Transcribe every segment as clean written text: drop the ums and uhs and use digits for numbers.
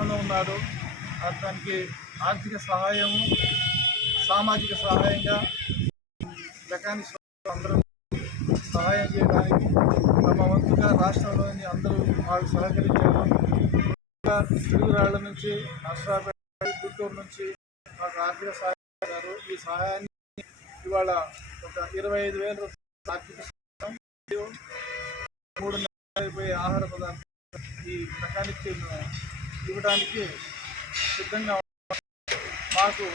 ఉన్నాడు. అతనికి ఆర్థిక సహాయము, సామాజిక సహాయంగా మెకానిక్స్ అందరూ సహాయం చేయడానికి తమ వంతుగా రాష్ట్రంలోని అందరూ మాకు సహకరించారు. తిరుగురాళ్ల నుంచి, నర్సరాపేట, గుంటూరు నుంచి మాకు ఆర్థిక సహాయం చేశారు. ఈ సహాయాన్ని ఇవాళ ఒక 25,000 రూపాయలు ఆర్థిక సహాయం, 3 నెలలు అయిపోయే ఆహార పదార్థాలు ఈ మెకానిక్ ఇవ్వడానికి సిద్ధంగా మాకు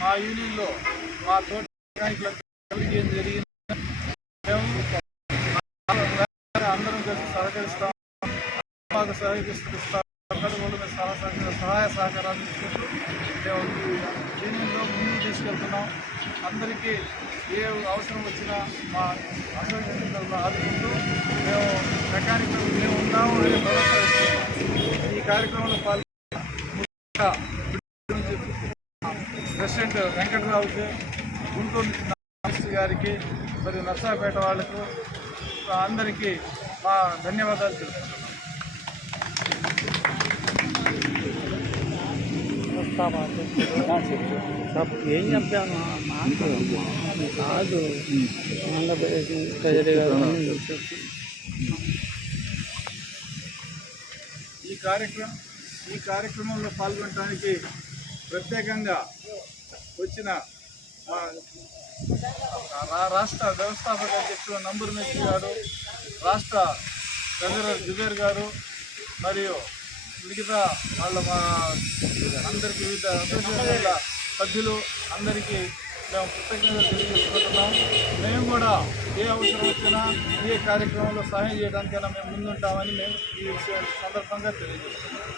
మా యూనియన్లో మా తోటి మెకానిక్లకు ఏం జరిగింది మేము అందరం కలిసి సహకరిస్తాం. మాకు సహకరిస్తాం. సహాయ సహకారాలు తీసుకుంటూ మేము యూనియన్లో ముందుకు తీసుకెళ్తున్నాం. అందరికీ ఏ అవసరం వచ్చినా మా అసోసియేషన్ ఆదుకుంటూ మేము మెకానిక్లు మేము ఉన్నాము అనే భరోసా ఇస్తున్నాం. ఈ కార్యక్రమంలో పాల్గొన్న ప్రెసిడెంట్ వెంకటరావుకి, గుంటూరు నుంచి గారికి, మరియు నర్సాపేట వాళ్లకు అందరికీ మా ధన్యవాదాలు తెలుపుతున్నాం. ఏం చెప్పాను కాదు, ఆంధ్రప్రదేశ్ ట్రెజరీ గారు ఈ కార్యక్రమంలో పాల్గొనడానికి ప్రత్యేకంగా వచ్చిన రాష్ట్ర వ్యవస్థాపక అధ్యక్షుడు నంబూరు మెచ్చి గారు, రాష్ట్ర ట్రెజరర్ జుబేర్ గారు, మరియు మిగతా వాళ్ళ మా అందరికీ వివిధ అసోసియేషన్ల సభ్యులు అందరికీ మేము కృతజ్ఞతలు తెలియజేసుకుంటున్నాం. మేము కూడా ఏ అవసరం వచ్చినా ఏ కార్యక్రమంలో సహాయం చేయడానికైనా మేము ముందుంటామని మేము ఈ సందర్భంగా తెలియజేస్తున్నాం.